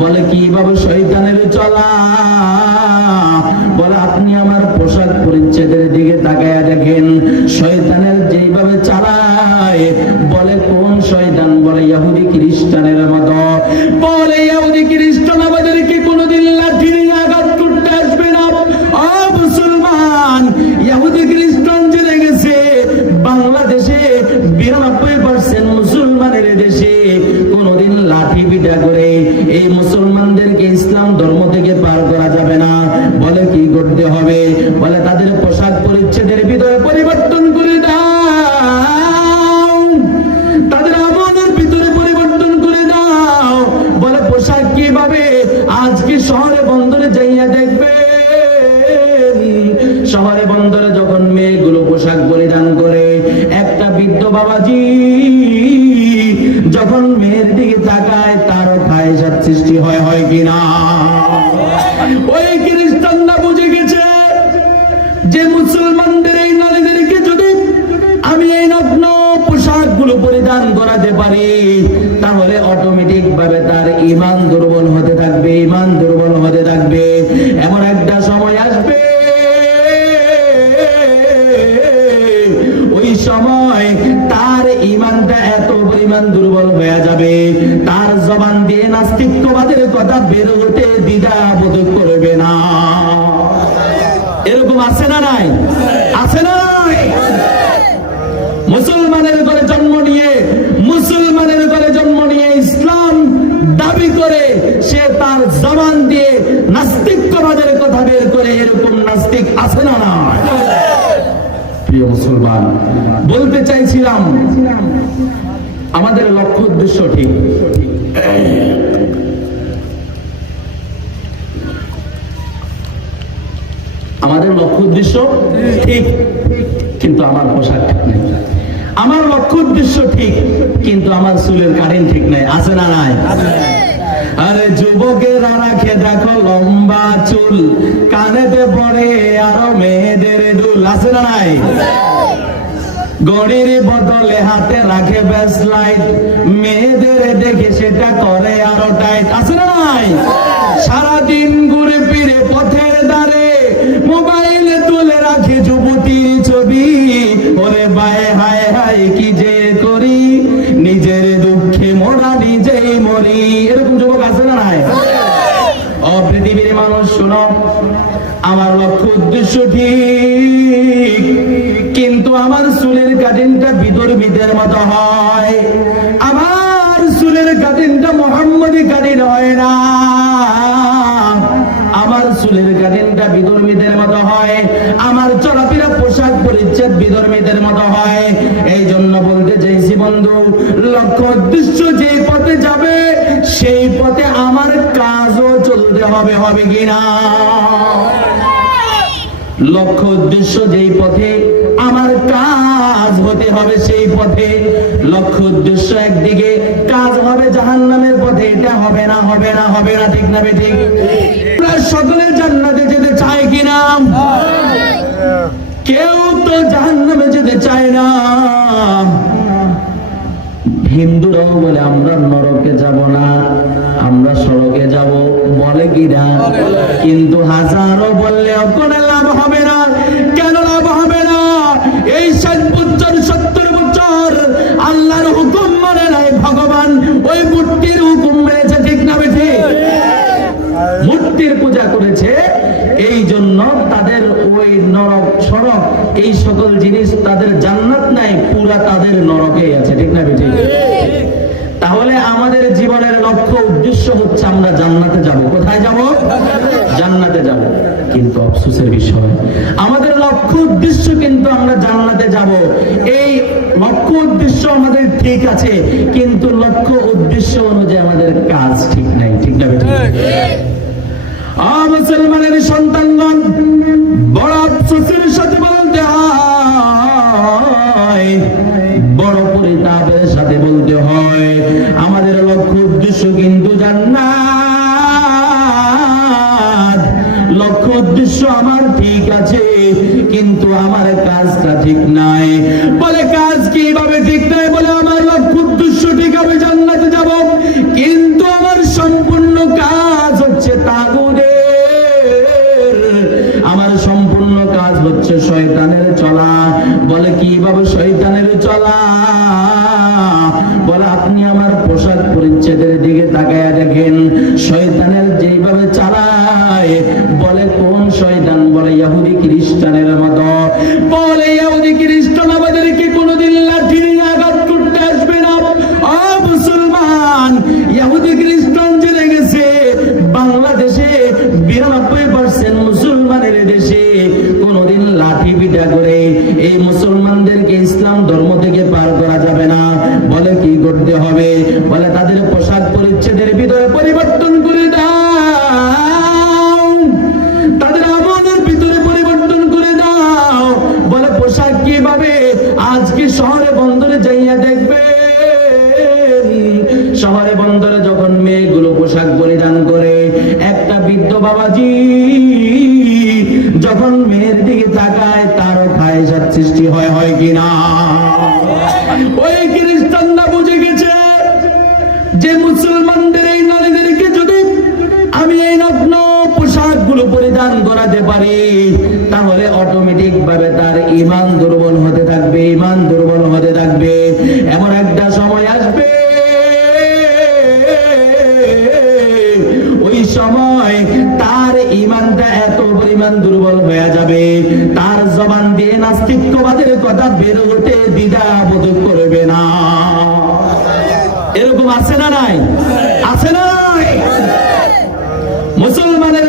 বলে কীভাবে শয়তানের চলা? সৃষ্টি হয় হয় কিনা? ওই খ্রিস্টানরা বুঝে গেছে যে মুসলমানদের এই নারীদেরকে যদি আমি এই নগ্ন পোশাকগুলো পরিধান করাতে পারি, তাহলে অটোমেটিক ভাবে তার ইমান দুর্বল হতে থাকবে ইমান দুর্বল হতে থাকবে। এমন একটা সময় আসবে, ওই সময় তার ইমানটা এত পরিমাণ দুর্বল হয়ে বের হতে দ্বিধা বোধ করবে না। এরকম আছে না নাই? আছে না মুসলমানের ঘরে জন্ম নিয়ে, মুসলমানের ঘরে জন্ম নিয়ে ইসলাম দাবি করে সে তার জবান দিয়ে নাস্তিক্যবাদের কথা বের করে এরকম নাস্তিক আছে না না প্রিয় মুসলমান, বলতে চাইছিলাম, আমাদের লক্ষ্য উদ্দেশ্য ঠিক আমাদের লক্ষ্য উদ্দেশ্য ঠিক, কিন্তু আমার পোশাক ঠিক নেই। আমার লক্ষ্য উদ্দেশ্য ঠিক, কিন্তু আমার চুলের কারেন্ট ঠিক নেই। আছে না নাই? আরে যুবকেরা রাখে দেখো লম্বা চুল, কানেতে পড়ে আরও মেয়েদের দুল। আছে না নাই? গড়ির বদলে হাতে রাখে ব্যাস লাইট মেয়েদের দেখে সেটা করে আরও টাইট আছে না নাই? সারাদিন ঘুরে ফিরে পথের ধারে মোবাইলে তুলে রাখে যুবতীর ছবি। ওরে বায়ে, হায় হায়, কি যে করি? নিজের দুঃখে মোরা নিজেই মরি। এরকম যুবক আছে না নাই? ও পৃথিবীর মানুষ, শোনো, আমার লক্ষ্য উদ্দেশ্য ঠিক। কিন্তু আমার চুলের কাটিংটা বিতর্মীদের মতো হয়। আমার চুলের কাটিংটা মোহাম্মদী কাটিং হয় না। আমার চুলের কাটিংটা বিধর্মীদের মতো হয়। আমার চলাফেরা পোশাক পরিচ্ছেদ বিধর্মীদের মতো হয়। এই জন্য বলতে চাইছি বন্ধু লক্ষ্য উদ্দেশ্য যে পথে যাবে, সেই পথে আমার কাজও চলতে হবে হবে কিনা? লক্ষ্য উদ্দেশ্য যেই পথে আমার কাজ হতে হবে সেই পথে। লক্ষ্য উদ্দেশ্য একদিকে, কাজ হবে জাহান নামের পথে, এটা হবে না হবে না হবে না, ঠিক না ঠিক সকলে জান্নাতে যেতে চাই কিনা কেউ তো জাহান নামে যেতে চায় না। হিন্দুরাও বলে, আমরা নরকে যাব না, আমরা সড়কে যাব। বলে কিনা কিন্তু হাজারো বললে কোনো লাভ হবে ওই নরক সড়ক এই সকল জিনিস তাদের জান্নাত নাই পুরা তাদের নরকে আছে ঠিক না বেঠিক? তাহলে আমাদের জীবনের লক্ষ্য উদ্দেশ্য হচ্ছে আমরা জান্নাতে যাব। কোথায় যাব? জান্নাতে যাব। কিন্তু অফসোসের বিষয় আমাদের লক্ষ্য উদ্দেশ্য কিন্তু আমরা জান্নাতে যাব। এই লক্ষ্য উদ্দেশ্য আমাদের ঠিক আছে কিন্তু লক্ষ্য উদ্দেশ্য অনুযায়ী আমাদের কাজ ঠিক নাই ঠিক না মুসলমানের সন্তানগণ উদ্দেশ্য আমার ঠিক আছে কিন্তু আমার কাজটা ঠিক নাই কি করতে হবে। বলে তাদের পোশাক পরিচ্ছেদের ভিতরে পরিবর্তন করে দাও। তাদের আমলের ভিতরে পরিবর্তন করে দাও। বলে পোশাক কীভাবে? আজকে শহরে বন্দরে যাইয়া দেখবে শহরে বন্দরে যখন মেয়েগুলো পোশাক পরিধান করে, একটা বৃদ্ধ বাবাজি ইমান দুর্বল হতে থাকবে ইমান দুর্বল হতে থাকবে। এমন একটা সময় আসবে, ওই সময় তার ইমানটা এত পরিমাণ দুর্বল হয়ে যাবে। তার জবান দিয়ে নাস্তিক্যবাদের কথা বের হতে দ্বিধা বোধ করবে না। এরকম আছে না নাই? আছে না নাই? মুসলমানের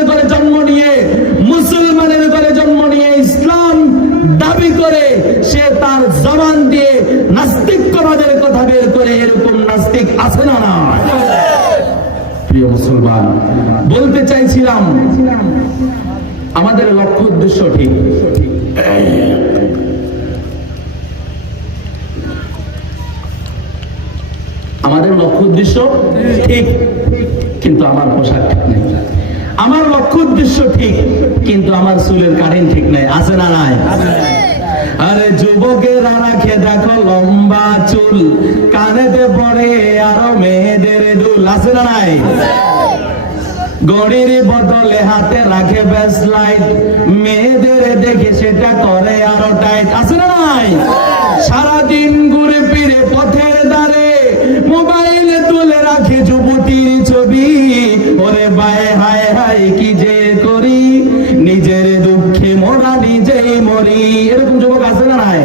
তার জবান দিয়ে নাস্তিক্যবাদের কথা বের করে এরকম নাস্তিক আছে না না প্রিয় মুসলমান, বলতে চাইছিলাম, আমাদের লক্ষ্য উদ্দেশ্য ঠিক। আমাদের লক্ষ্য উদ্দেশ্য ঠিক, কিন্তু আমার পোশাক ঠিক নেই। আমার লক্ষ্য উদ্দেশ্য ঠিক, কিন্তু আমার চুলের কারেন্ট ঠিক নেই। আছে না নাই? আরে যুবকেরা রাখে দেখো লম্বা চুল। কানেতে পড়ে আরও মেয়েদের দুল। আছে না নাই? গড়ির বদলে হাতে রাখে ব্যাস লাইট। মেয়েদের দেখে সেটা করে আরও টাইট। আছে না নাই? সারাদিন ঘুরে ফিরে পথের ধারে মোবাইলে তুলে রাখে যুবতীর ছবি। ওরে বায়, হায় হায়, কি যে করি? নিজের মোরা নিজেই মরি এরকম যুবক আছে না নাই?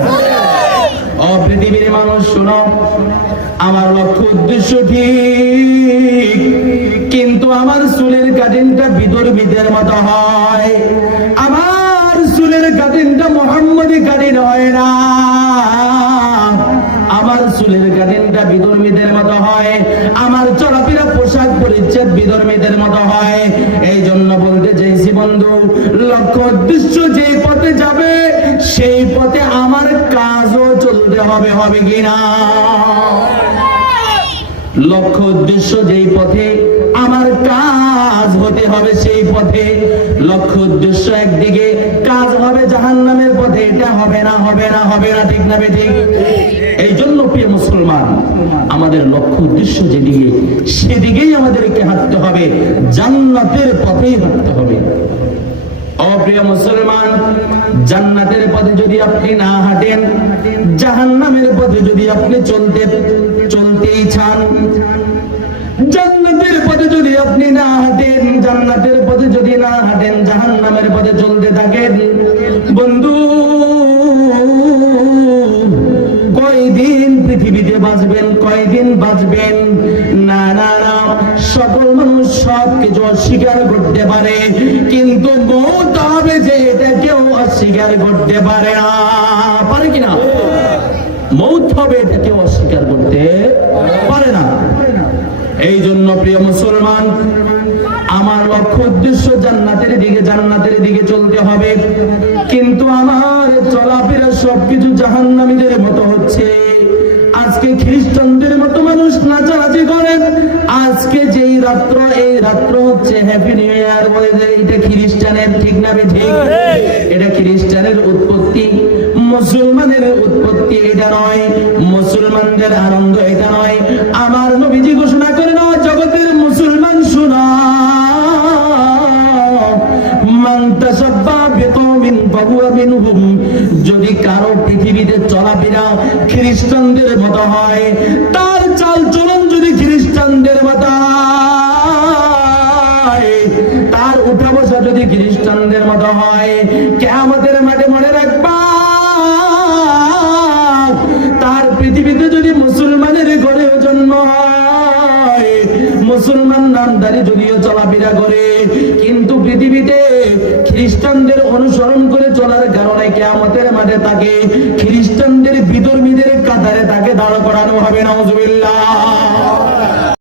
ও পৃথিবীর মানুষ শোনো আমার লক্ষ্য উদ্দেশ্য ঠিক কিন্তু আমার চুলের কাটিংটা বিদর্মীদের মতো হয়। আমার চুলের কাটিংটা মোহাম্মদী কাটিং হয় না। আমার চুলের কাটিংটা বিধর্মীদের মতো হয়। আমার চলাফেরা পোশাক পরিচ্ছেদ বিধর্মীদের মতো হয়। এই জন্য বলতে চাইছি বন্ধু লক্ষ্য উদ্দেশ্য যে সেই পথে আমার কাজও চলতে হবে হবে কিনা লক্ষ্য উদ্দেশ্য যেই পথে আমার কাজ হতে হবে, সেই পথে। লক্ষ্য উদ্দেশ্য একদিকে, কাজ হবে জাহান নামের পথে, এটা হবে না হবে না হবে না, ঠিক না ঠিক? এই জন্য প্রিয় মুসলমান, আমাদের লক্ষ্য উদ্দেশ্য যেদিকে, সেদিকেই আমাদেরকে হাঁটতে হবে, জান্নাতের পথেই হাঁটতে হবে। অপ্রিয় মুসলমান, জান্নাতের পথে যদি আপনি না হাঁটেন, জাহান্নামের পথে যদি আপনি চলতে, চলতেই চান, জান্নাতের পথে যদি আপনি না হাঁটেন, জান্নাতের পথে যদি না হাঁটেন, জাহান্নামের পথে চলতে থাকেন, বন্ধু, কয়দিন পৃথিবীতে বাঁচবেন, কয়দিন বাঁচবেন? মানুষ অস্বীকার করতে পারে। কিন্তু হবে যে এটা কেউ অস্বীকার করতে পারে না। পারে কিনা? মৌত হবে এটা কেউ অস্বীকার করতে পারে না। এই জন্য প্রিয় মুসলমান, আমার লক্ষ্য উদ্দেশ্য জান্নাতের দিকে জান্নাতের দিকে চলতে হবে। কিন্তু আমার চলাফেরা সবকিছু জাহান্নামীদের মতো হচ্ছে। আজকে খ্রিস্টানদের মতো মানুষ নাচানাচি করেন আজকে যেই রাত্র হচ্ছে হ্যাপি নিউ ইয়ার বলে যে এটা খ্রিস্টানের ঠিক না ঠিক? এটা খ্রিস্টানের উৎপত্তি। মুসলমানের উৎপত্তি এটা নয় মুসলমানদের আনন্দ এটা নয়। আমার নবীজি ঘোষণা করে না জগতের মুসলমান শোনা। যদি কারও পৃথিবীতে চলাফেরা খ্রিস্টানদের মতো হয় তার চাল চলন মতো হয় কেয়ামতের মাঠে মনে রাখবা? তার পৃথিবীতে যদি মুসলমানের জন্ম মুসলমান নামদারি যদিও চলাফেরা করে, কিন্তু পৃথিবীতে খ্রিস্টানদের অনুসরণ করে চলার কারণে কেয়ামতের মাঠে তাকে খ্রিস্টানদের বিধর্মীদের কাতারে তাকে দাঁড় করানো হবে নজবিল্লাহ